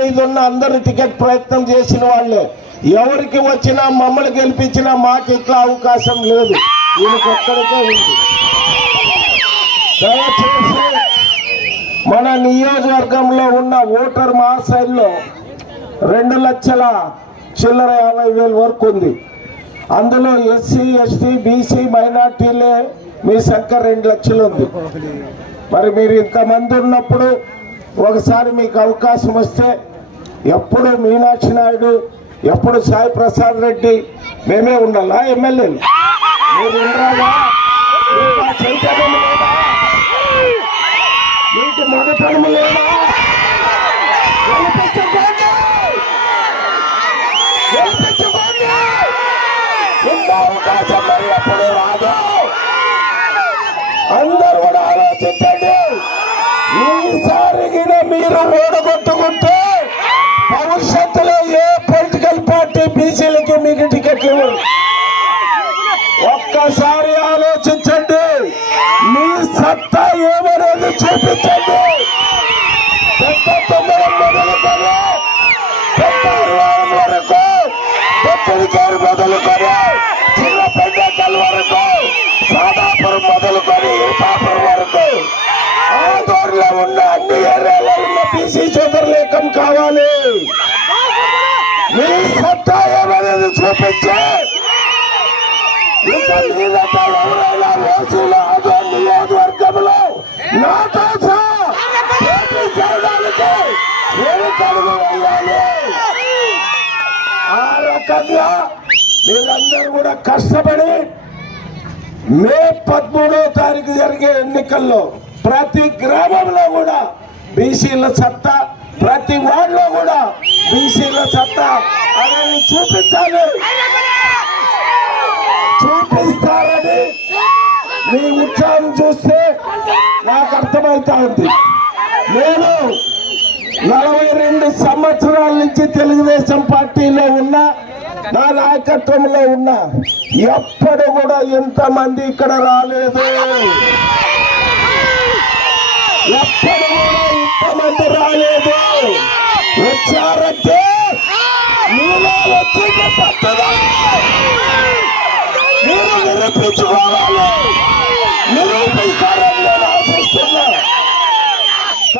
మీద ఉన్న అందరు టికెట్ ప్రయత్నం చేసిన వాళ్ళే. ఎవరికి వచ్చినా మమ్మల్ని గెలిపించినా మాకు ఇట్లా అవకాశం లేదు, వీళ్ళకి ఒక్కడికే ఉంది. దయచేసి మన నియోజకవర్గంలో ఉన్న ఓటర్ మహాశైల్లో 2,50,000 వరకు ఉంది. అందులో ఎస్సీ ఎస్టీ బీసీ మైనార్టీలే మీ సంఖ్య 2 లక్షలు ఉంది. మరి మీరు ఇంతమంది ఉన్నప్పుడు ఒకసారి మీకు అవకాశం వస్తే ఎప్పుడు మీనాక్షి నాయుడు, ఎప్పుడు సాయి ప్రసాద్ రెడ్డి మేమే ఉండాలా? ఎమ్మెల్యేలు మీరు ఉండాలా? చైతన్యం లేదా? మీకు మొదటము లేదా? అవకాశం మరి ఎప్పుడు రాదు. అందరూ కూడా ఆలోచించండి. ఈసారి మీరు ఓడగొట్టుకుంటే భవిష్యత్తులో ఏ పొలిటికల్ పార్టీ బీసీలకి మీకు టికెట్లు ఇవ్వరు. ఒక్కసారి ఆలోచించండి, మీ సత్తా ఏమనేది చూపించండి. 79 మొదలుకొని 76 వరకు, 9 మొదలుకొని చిన్నపెండకల్ వరకు, సాదాపురం మొదలుకొని ఈపాపురం వరకు ఆదూరులో ఉన్న అన్ని ఏరియాలో ఉన్న బీసీ చంద్రలేఖం కావాలి. మీ సత్తా ఏమనేది చూపించి ఇక మీదట ఎవరైనా ఓసీలో ఆదూరు నియోజకవర్గంలో నాతో పోటీ చేయడానికి వెనుకడుగు వేయాలి. ఆ రకంగా మీరందరూ కూడా కష్టపడి మే 13వ తారీఖు జరిగే ఎన్నికల్లో ప్రతి గ్రామంలో కూడా బీసీల సత్తా, ప్రతి వార్డులో కూడా బీసీల సత్తా అని చూపించాలి. చూపిస్తారని మీ ఉత్సాహం చూస్తే నాకు అర్థమవుతా ఉంది. నేను 42 సంవత్సరాల నుంచి తెలుగుదేశం పార్టీలో ఉన్నా, నా నాయకత్వంలో ఉన్నా, ఎప్పుడు కూడా ఇంతమంది ఇక్కడ రాలేదు. ఎప్పుడు కూడా ఇంతమంది రాలేదు. వచ్చారంటే